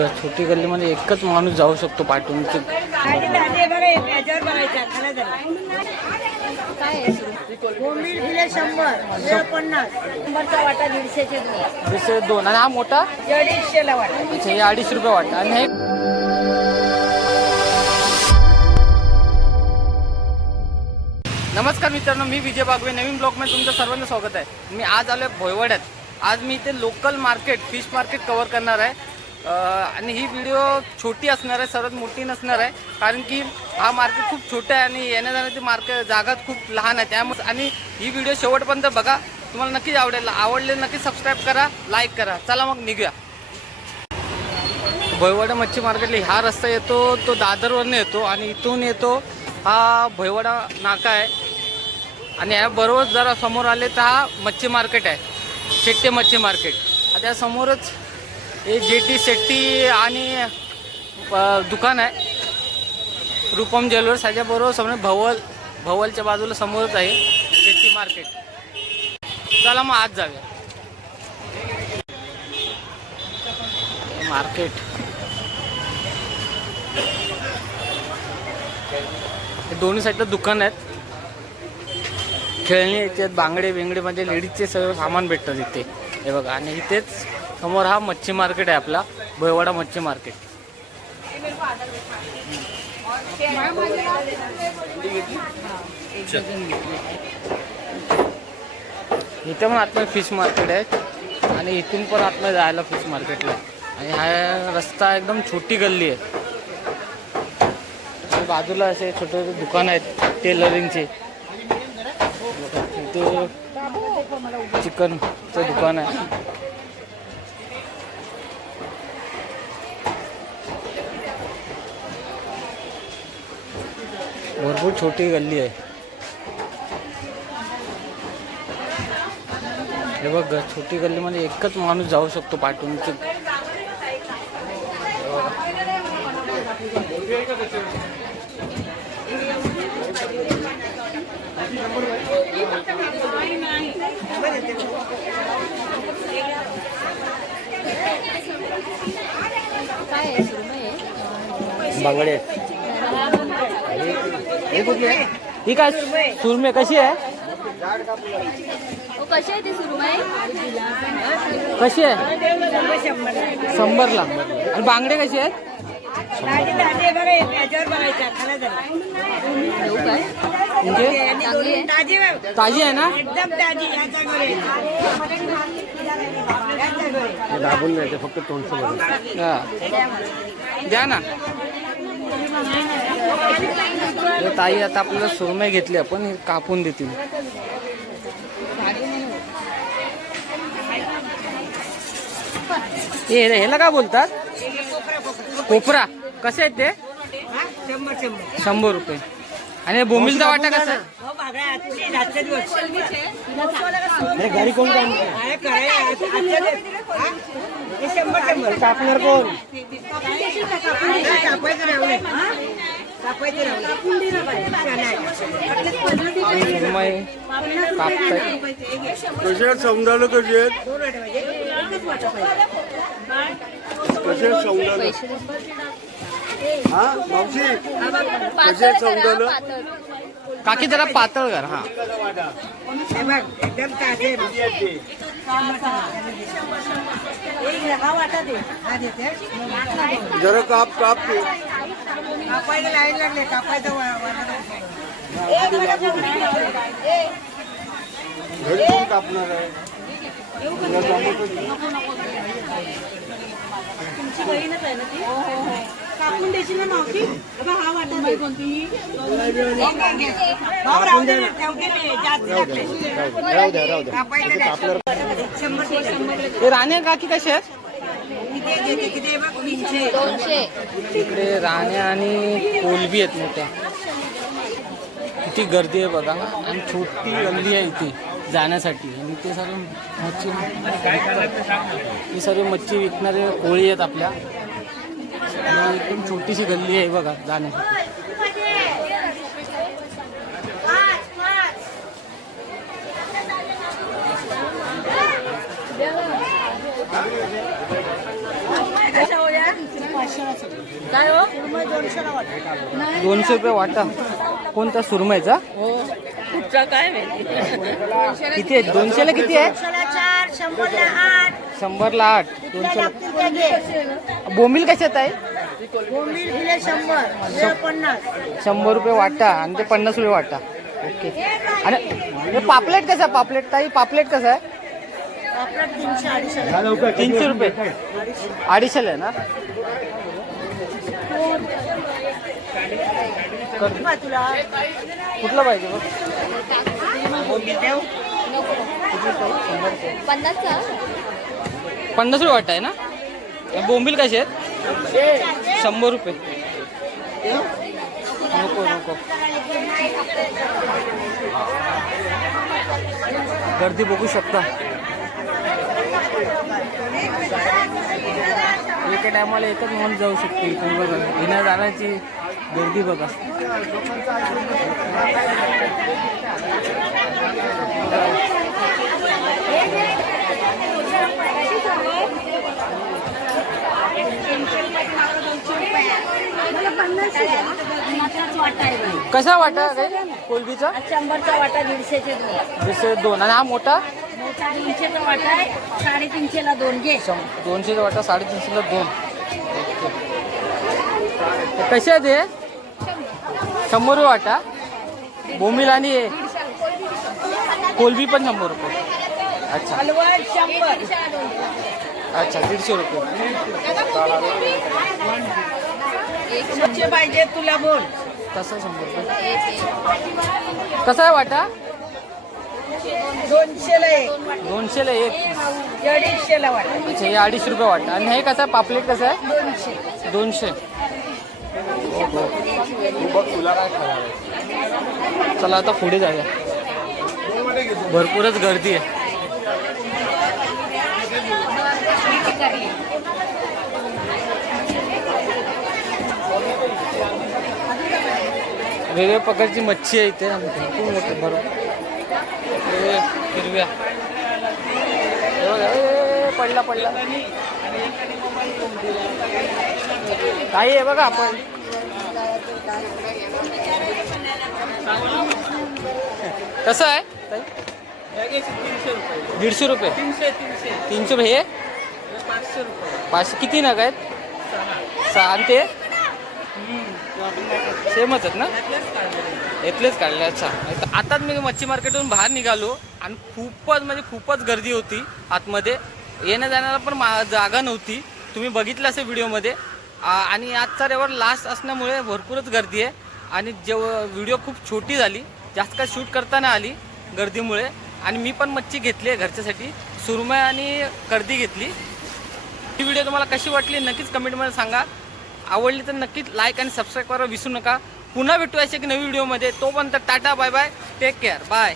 छोटी गल्लीमध्ये एकच माणूस जाऊ शकतो पाठवून. वाटा दीडशेचे दोन. आणि हा मोठा? वाटा. हे अडीच रुपये वाटतं आणि हे नमस्कार मित्रांनो मी विजय बागवे. नवीन ब्लॉगमध्ये तुमचं सर्वांचं स्वागत आहे. मी आज आलो भोयवाड्यात. आज मी इथे local market fish market cover करणार आहे. आणि ही व्हिडिओ छोटी असणार आहे सर्वात मोठी नसणार आहे. कारण की हा मार्केट खूप छोटा आहे आणि येण्या जाण्याची मार्केट जागा खूप लहान आहे. त्यामुळे आणि ही व्हिडिओ शेवटपर्यंत बघा. तुम्हाला नक्कीच आवडेल. आवडले नक्की सबस्क्राईब करा लाईक करा. चला मग निघूया. भोयवाडा मच्छी मार्केटला हा रस्ता येतो तो दादरवरनं येतो आणि इथून येतो हा भोयवाडा नाका आहे. आणि या बरोबर जरा समोर आले तर हा मच्छी मार्केट आहे. शेट्टे मच्छी मार्केट आता समोरच हे जेटी शेट्टी आणि दुकान आहे. रूपम ज्वेलर्स ह्याच्याबरोबर समोर भवल भवलच्या बाजूला समोरच आहे शेट्टी मार्केट. चला मग आज जाऊया. मार्केट. हे दोन्ही साईडला दुकान आहेत. खेळणी येते बांगडे बिंगडेमध्ये म्हणजे लेडीजचे सगळं सामान भेटतं तिथे हे बघा आणि इथेच समोर हा मच्छी मार्केट आहे आपला भोयवाडा मच्छी मार्केट. इथे पण आतमध्ये फिश मार्केट आहे आणि इथून पण आतमध्ये जायला फिश मार्केटला आणि हा रस्ता एकदम छोटी गल्ली आहे. आणि बाजूला असे छोटे छोटे दुकान आहेत टेलरिंगचे इथे चिकनचं दुकान आहे. भरपूर छोटी गल्ली आहे. हे बघ छोटी गल्लीमध्ये एकच माणूस जाऊ शकतो पाठवून बांगडे. हे कुठली आहे ही काय सुरमे कशी आहे? ओ कशी आहे ती सुरमई? कशी आहे? शंभरला आणि बांगडे कशी आहेत? दाणे दाणे बघा याच्यावर बघायच्या खाला जरा. घेऊ काय म्हणजे आणि चांगली आहे. दोन्ही ताजी बघ. ताजी आहे ना? एकदम ताजी याच्या घरी. याच्या घरी. दाबून द्यायचं फक्त तोंडचं हा. द्या ना. हे ताई आता आपल्याला सुरमई घेतली आपण हे कापून देतील. हे ह्याला काय बोलतात? कोपरा. कसे आहेत ते? शंभर रुपये. आणि बोंबिलचा वाटा कसा? हो गाडी कोण कापणार कोण कापायचं कापायचं कापताय कसे कसे हा मावशी कसे सौंदालं काकी जरा पातळ कर हा. एकदम ताजे जरा काप काप ते. कापायला लाईन लागले कापायचं वा- वाटा घरी कोण कापणार आहे जमत नाही. कापून देशील ना मावशी? हा वाटा दे. कोणती हे राणे काकी कसे आहेत? तिकडे राण्या आणि कोलबी आहेत मोठ्या. किती गर्दी आहे बघा. आणि छोटी गल्ली आहे इथे जाण्यासाठी. आणि ते सर्व मच्छी ही सर्व मच्छी विकणारे कोळी आहेत आपल्या. आणि एकदम छोटीशी गल्ली आहे बघा जाण्यासाठी कशा होत्या काय हो? दोनशे रुपये वाटा. कोणता सुरमईचा? हो. कुठचा काय माहिती? किती आहे? दोनशेला किती आहे? शंभरला आठ. दोनशे बोंबील कशात आहे? शंभर रुपये वाटा आणि ते पन्नास रुपये वाटा. ओके. आणि हे पापलेट कसं आहे? पापलेट ताई पापलेट कसं आहे? तीनशे रुपये. अडीचशेला आहे ना? कुठलं पाहिजे बघ पन्नास रुपये वाटत आहे ना? हे बोंबील कसे आहेत? शंभर रुपये. नको नको. गर्दी बघू शकता. एका टायमाला एकच म्हणून जाऊ शकते इथून बघा. येण्या जाण्याची गर्दी बघा. कसा वाटा कोलबीचा? शंभरचा वाटा दीडशेचे दोन. जसे दोन. आणि हा मोठा? मोठा दोनशेचा वाटा आहे साडेतीनशेला दोन. घे. दोनशेचा वाटा साडेतीनशेला दोन. कसे आहेत हे? शंभर रुपये वाटा. बोंबील आणि कोलबी पण शंभर रुपये. अच्छा. अच्छा दीडशे रुपये. पाहिजे तुला बोल कसं शंभर रुपये. कसा आहे वाटा? दोनशेला एक. दोनशेला एक अडीचशेला वाटा अच्छा हे अडीचशे रुपये वाटा. आणि हे कसं आहे? पापलेट कसं आहे? दोनशे दोनशे. चला आता पुढे जाऊया. भरपूरच गर्दी आहे. वेगवेगळ्या प्रकारची मच्छी आहे इथे. खूप भरपूर मोठे बरोबर हे हिरव्या. बघा, पडला पडला. काही आहे बघा आपण. कसं आहे? दीडशे रुपये? तीनशे रुपये हे? पाचशे किती नग आहेत? सहा. आणि ते? सेमच आहेत ना? इथलेच काढले अच्छा. आता- आताच मी मच्छी मार्केटवरून बाहेर निघालो आणि खूपच म्हणजे खूपच गर्दी होती आतमध्ये. येण्या जाण्याला पण मा- जागा नव्हती. तुम्ही बघितलं असेल व्हिडिओमध्ये. आणि आजचा रेवर लास्ट असल्यामुळे भरपूरच गर्दी आहे. आणि जेव व्हिडिओ खूप छोटी झाली. जास्त काय शूट करताना आली गर्दीमुळे. आणि मी पण मच्छी घेतली आहे घरच्यासाठी. सुरमय आणि कर्दी घेतली. ही व्हिडिओ तुम्हाला कशी वाटली नक्कीच कमेंटमध्ये सांगा. आवडली तर नक्कीच लाईक आणि सबस्क्राईब करायला विसरू नका. पुन्हा भेटू अशी एक नवी व्हिडिओमध्ये तोपर्यंत tata bye bye take care bye